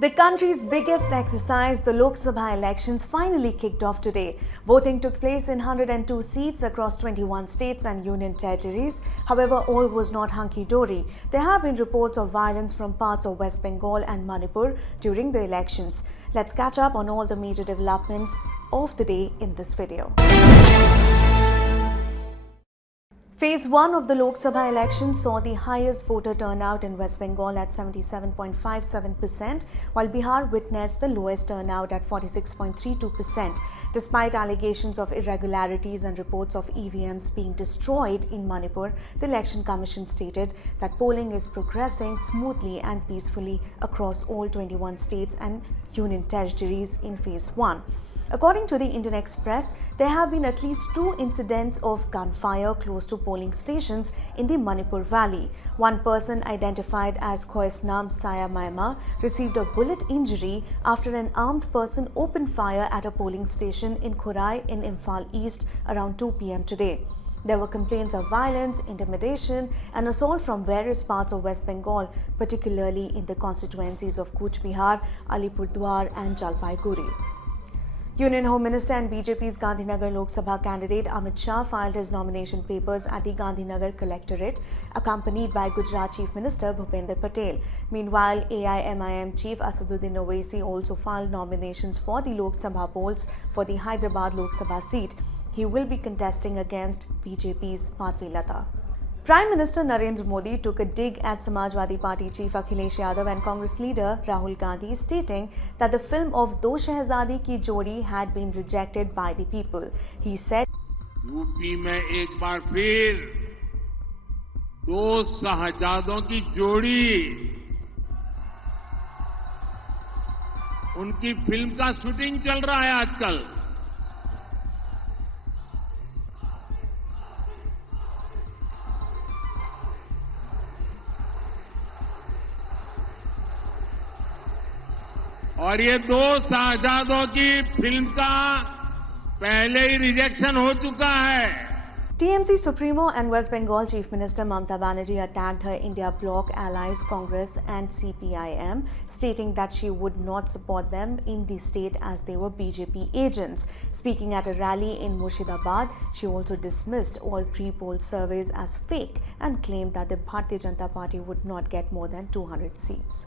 The country's biggest exercise, the Lok Sabha elections, finally kicked off today. Voting took place in 102 seats across 21 states and union territories. However, all was not hunky-dory. There have been reports of violence from parts of West Bengal and Manipur during the elections. Let's catch up on all the major developments of the day in this video. Phase 1 of the Lok Sabha election saw the highest voter turnout in West Bengal at 77.57%, while Bihar witnessed the lowest turnout at 46.32%. Despite allegations of irregularities and reports of EVMs being destroyed in Manipur, the Election Commission stated that polling is progressing smoothly and peacefully across all 21 states and union territories in Phase 1. According to the Indian Express, there have been at least 2 incidents of gunfire close to polling stations in the Manipur Valley. One person, identified as Khoesnam Saya Maima, received a bullet injury after an armed person opened fire at a polling station in Khurai in Imphal East around 2 p.m. today. There were complaints of violence, intimidation and assault from various parts of West Bengal, particularly in the constituencies of Cooch Behar, Alipurduar and Jalpaiguri. Union Home Minister and BJP's Gandhinagar Lok Sabha candidate Amit Shah filed his nomination papers at the Gandhinagar Collectorate, accompanied by Gujarat Chief Minister Bhupender Patel. Meanwhile, AIMIM Chief Asaduddin Owaisi also filed nominations for the Lok Sabha polls for the Hyderabad Lok Sabha seat. He will be contesting against BJP's Madhvi Lata. Prime Minister Narendra Modi took a dig at Samajwadi Party chief Akhilesh Yadav and Congress leader Rahul Gandhi, stating that the film of Do Shehzadi Ki Jodi had been rejected by the people. He said, UP में एक बार फिर दो शहजादों की जोड़ी उनकी film का shooting चल रहा है आजकल। और ये दो शहजादों की फिल्म का पहले ही रिजेक्शन हो चुका है। TMC Supremo and West Bengal Chief Minister Mamata Banerjee attacked her India bloc allies Congress and CPIM, stating that she would not support them in the state as they were BJP agents. Speaking at a rally in Murshidabad, she also dismissed all pre-poll surveys as fake and claimed that the Bharatiya Janata Party would not get more than 200 seats.